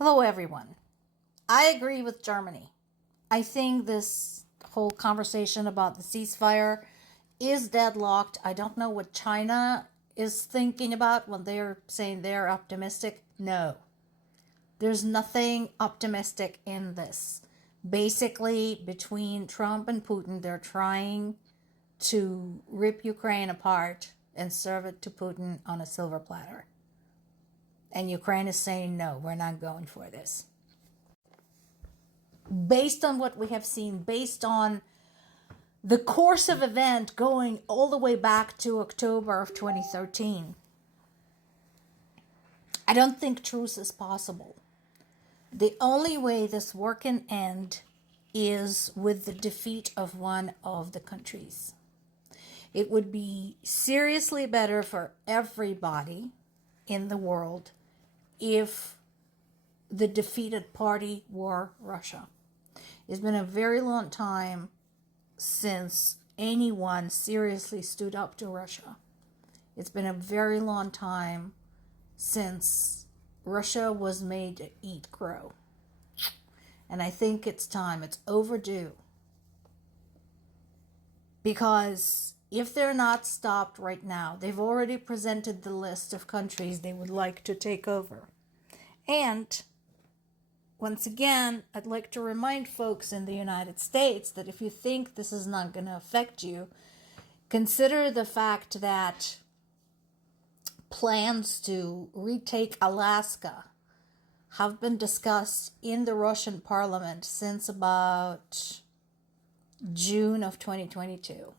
Hello, everyone. I agree with Germany. I think this whole conversation about the ceasefire is deadlocked. I don't know what China is thinking about when they're saying they're optimistic. No, there's nothing optimistic in this. Basically, between Trump and Putin, they're trying to rip Ukraine apart and serve it to Putin on a silver platter. And Ukraine is saying, no, we're not going for this. Based on what we have seen, based on the course of event going all the way back to October of 2013, I don't think truce is possible. The only way this war can end is with the defeat of one of the countries. It would be seriously better for everybody in the world if the defeated party were Russia. It's been a very long time since anyone seriously stood up to Russia. It's been a very long time since Russia was made to eat crow. And I think it's time, it's overdue. Because if they're not stopped right now, they've already presented the list of countries they would like to take over. And once again, I'd like to remind folks in the United States that if you think this is not going to affect you, consider the fact that plans to retake Alaska have been discussed in the Russian parliament since about June of 2022.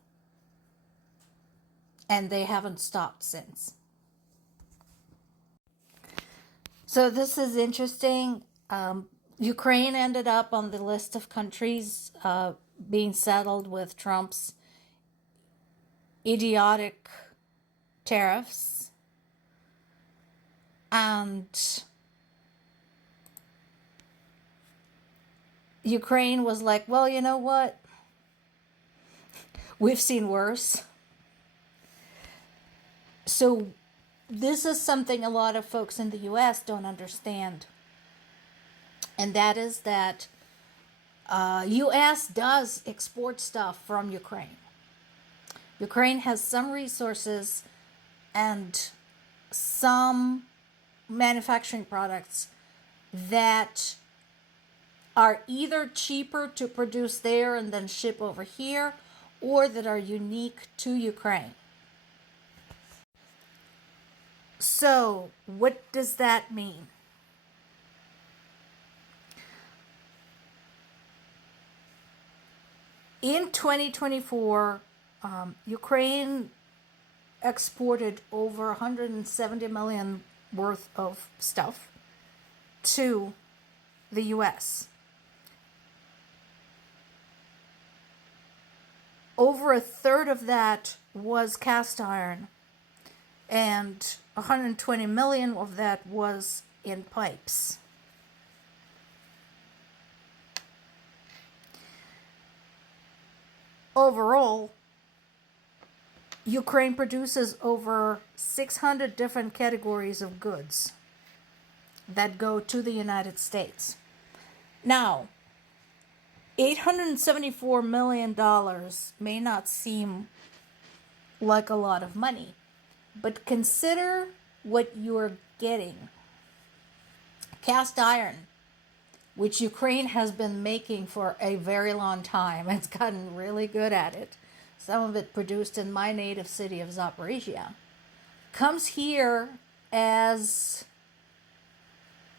And they haven't stopped since. So this is interesting. Ukraine ended up on the list of countries being saddled with Trump's idiotic tariffs. And Ukraine was like, well, you know what? We've seen worse. So this is something a lot of folks in the US don't understand. And that is that U.S. does export stuff from Ukraine. Ukraine has some resources and some manufacturing products that are either cheaper to produce there and then ship over here, or that are unique to Ukraine. So, what does that mean? In 2024, Ukraine exported over 170 million worth of stuff to the US. Over a third of that was cast iron, and 120 million of that was in pipes. Overall, Ukraine produces over 600 different categories of goods that go to the United States. Now, $874 million may not seem like a lot of money, but consider what you're getting. Cast iron, which Ukraine has been making for a very long time. It's gotten really good at it. Some of it produced in my native city of Zaporizhia, comes here as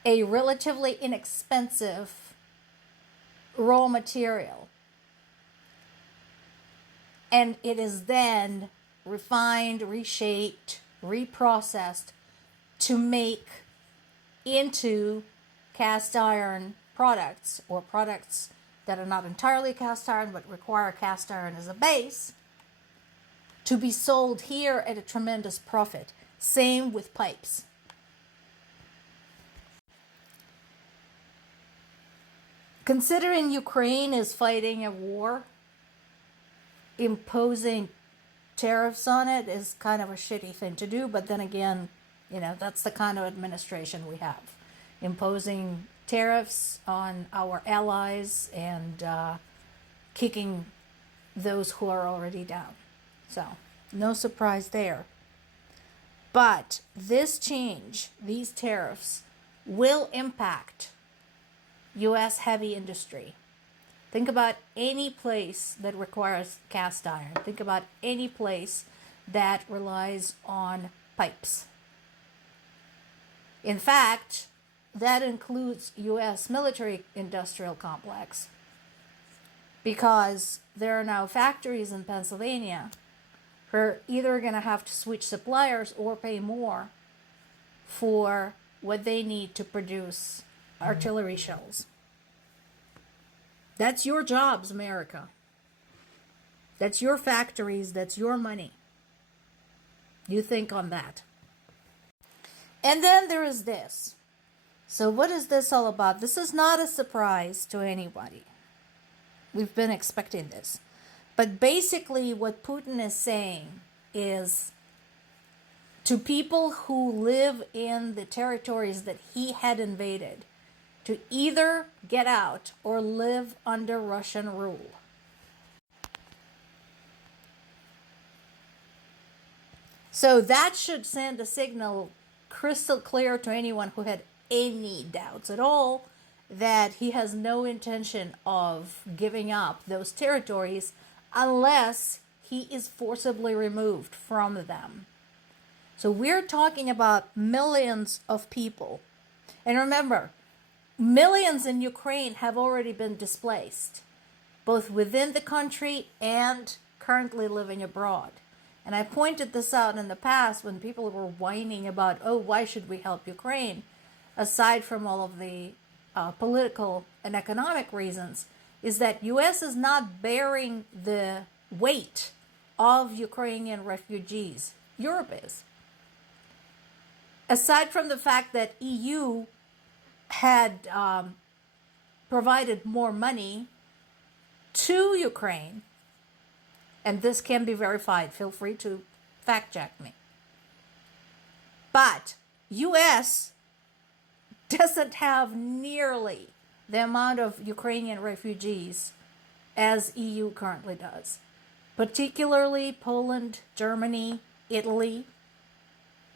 a relatively inexpensive raw material. And it is then refined, reshaped, reprocessed to make into cast iron products, or products that are not entirely cast iron but require cast iron as a base, to be sold here at a tremendous profit. Same with pipes. Considering Ukraine is fighting a war, imposing tariffs on it is kind of a shitty thing to do, but then again, that's the kind of administration we have. imposing tariffs on our allies and kicking those who are already down. So, no surprise there. But this change, these tariffs, will impact U.S. heavy industry. Think about any place that requires cast iron. Think about any place that relies on pipes. In fact, that includes U.S. military industrial complex, because there are now factories in Pennsylvania who are either going to have to switch suppliers or pay more for what they need to produce artillery shells. That's your jobs, America. That's your factories. That's your money. You think on that. And then there is this. So what is this all about? This is not a surprise to anybody. We've been expecting this. But basically what Putin is saying is to people who live in the territories that he had invaded to either get out or live under Russian rule. So that should send a signal crystal clear to anyone who had any doubts at all that he has no intention of giving up those territories unless he is forcibly removed from them. So we're talking about millions of people. And remember, millions in Ukraine have already been displaced, both within the country and currently living abroad. And I pointed this out in the past when people were whining about, oh, why should we help Ukraine? Aside from all of the political and economic reasons, is that U.S. is not bearing the weight of Ukrainian refugees. Europe is. Aside from the fact that EU had provided more money to Ukraine, and this can be verified, feel free to fact check me. But U.S. doesn't have nearly the amount of Ukrainian refugees as EU currently does. Particularly Poland, Germany, Italy.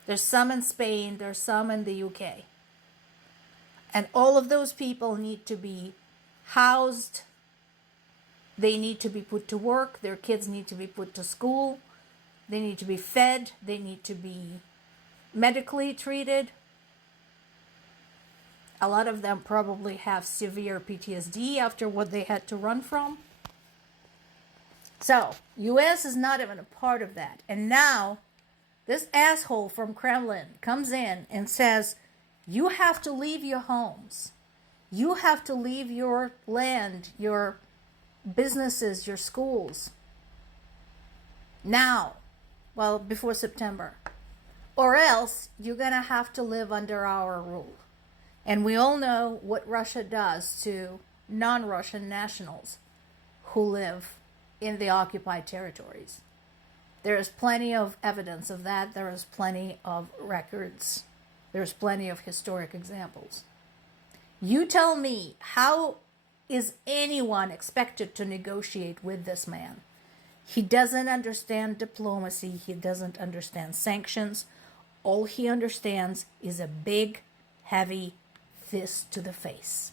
There's some in Spain, there's some in the UK. And all of those people need to be housed. They need to be put to work. Their kids need to be put to school. They need to be fed. They need to be medically treated. A lot of them probably have severe PTSD after what they had to run from. So, U.S. is not even a part of that. And now, this asshole from Kremlin comes in and says, you have to leave your homes. You have to leave your land, your businesses, your schools. Now, well, before September. Or else, you're going to have to live under our rule. And we all know what Russia does to non-Russian nationals who live in the occupied territories. There is plenty of evidence of that. There is plenty of records. There's plenty of historic examples. You tell me, how is anyone expected to negotiate with this man? He doesn't understand diplomacy. He doesn't understand sanctions. All he understands is a big, heavy fist to the face.